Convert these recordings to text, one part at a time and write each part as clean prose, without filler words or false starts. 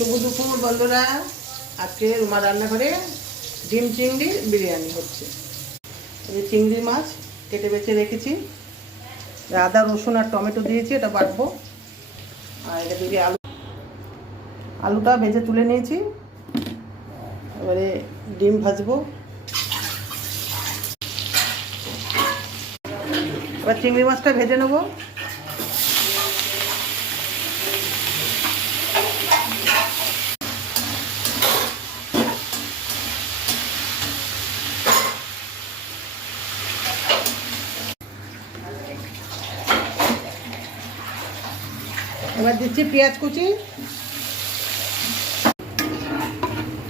শুভ দুপুর বন্ধুরা। আজকে রুমা রান্নাঘরে ডিম চিংড়ি বিরিয়ানি হচ্ছে। এই চিংড়ি মাছ কেটে বেছে রেখেছি, আদা রসুন আর টমেটো দিয়েছি, এটা বাটবো। আর এটা দিকে আলুটা ভেজে তুলে নিয়েছি, এবারে ডিম ভাজবো। এবার চিংড়ি মাছটা ভেজে নেবো। এবার দিচ্ছি পেঁয়াজ কুচি।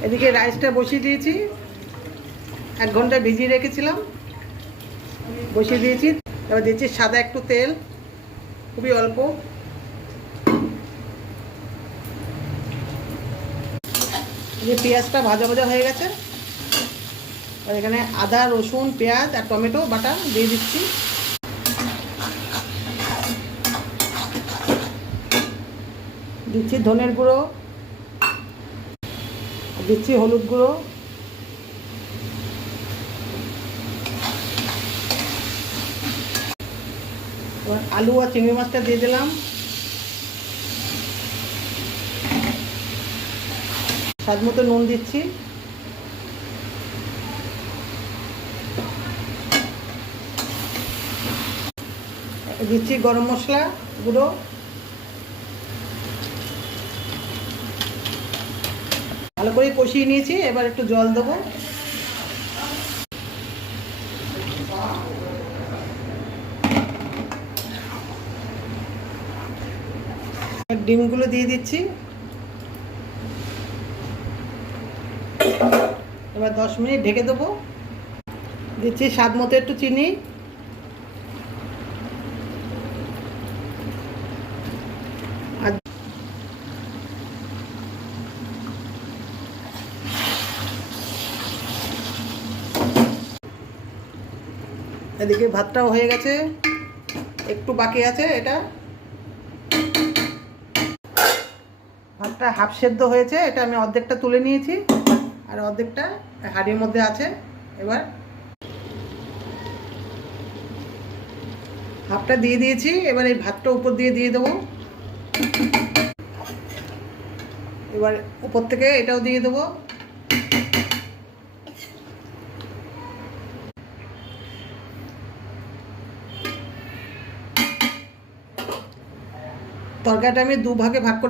এদিকে রাইসটা বসিয়ে দিয়েছি, 1 ঘন্টা ভিজিয়ে রেখেছিলাম, বসিয়ে দিয়েছি। এবার দিচ্ছি সাদা একটু তেল, খুবই অল্প। যে পেঁয়াজটা ভাজা ভাজা হয়ে গেছে, আর এখানে আদা রসুন পেঁয়াজ আর টমেটো বাটা দিয়ে দিচ্ছি। দিচ্ছি ধনের গুঁড়ো, দিচ্ছি হলুদ গুঁড়ো, এবার আলু আর চিংড়ি মাছটা দিয়ে দিলাম। স্বাদ মতো নুন দিচ্ছি। দিচ্ছি গরম মশলা গুঁড়ো। ভালো করে কষিয়ে নিয়েছি, এবার একটু জল দেবো। ডিমগুলো দিয়ে দিচ্ছি। এবার 10 মিনিট ঢেকে দেবো। দিচ্ছি স্বাদ মতো একটু চিনি। আর এদিকে ভাতটাও হয়ে গেছে, একটু বাকি আছে। এটা ভাতটা হাফ সেদ্ধ হয়েছে, এটা আমি অর্ধেকটা তুলে নিয়েছি, আর অর্ধেকটা হাঁড়ির মধ্যে আছে। এবার হাফটা দিয়ে দিয়েছি, এবার এই ভাতটা উপর দিয়ে দেবো। এবার উপর থেকে এটাও দিয়ে দেবো। তরকারিটা আমি 2 ভাগে ভাগ করে